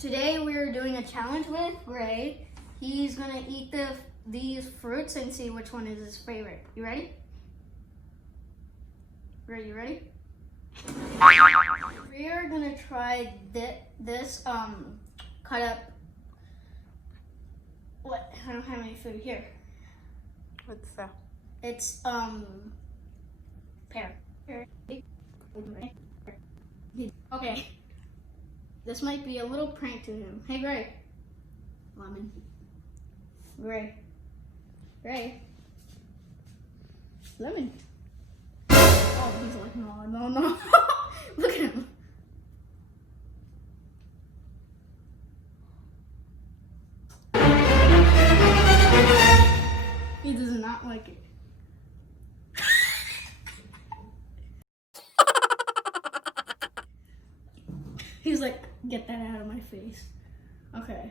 Today we're doing a challenge with Gray. He's gonna eat these fruits and see which one is his favorite. You ready? Gray, you ready? We are gonna try this cut up. What? I don't have any food here. What's that? It's pear. Okay. This might be a little prank to him. Hey, Gray. Lemon. Gray. Gray. Lemon. Oh, he's like, no. Look at him. He does not like it. He's like, get that out of my face. Okay.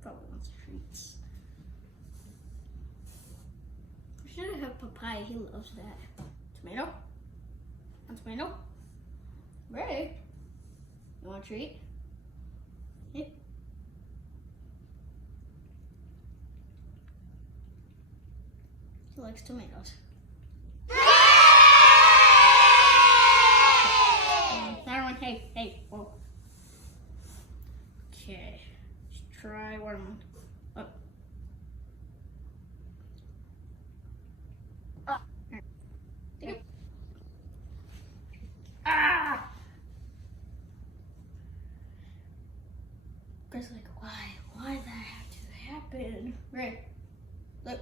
Probably wants treats. We should have papaya. He loves that. Tomato? Want tomato? Ready? You want a treat? Yeah. He likes tomatoes. Hey, whoa. Okay, let's try watermelon. Oh. Here. Ah! Gray's like, why that have to happen? Gray, look.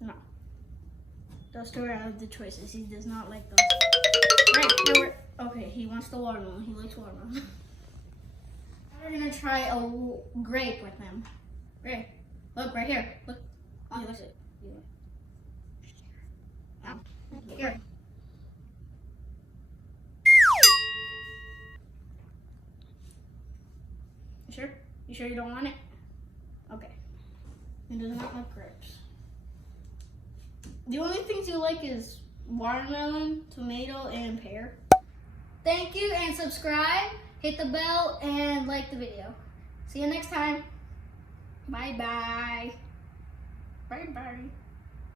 No. Those two are out of the choices. He does not like those. Right, okay, he wants the watermelon. He likes watermelon. We're gonna try a grape with him. Grape. Look, right here. Look. Oh, he likes it. Here. You sure? You sure you don't want it? Okay. He does not like grapes. The only things you like is watermelon, tomato, and pear. Thank you and subscribe, hit the bell, and like the video. See you next time. Bye-bye. Bye-bye.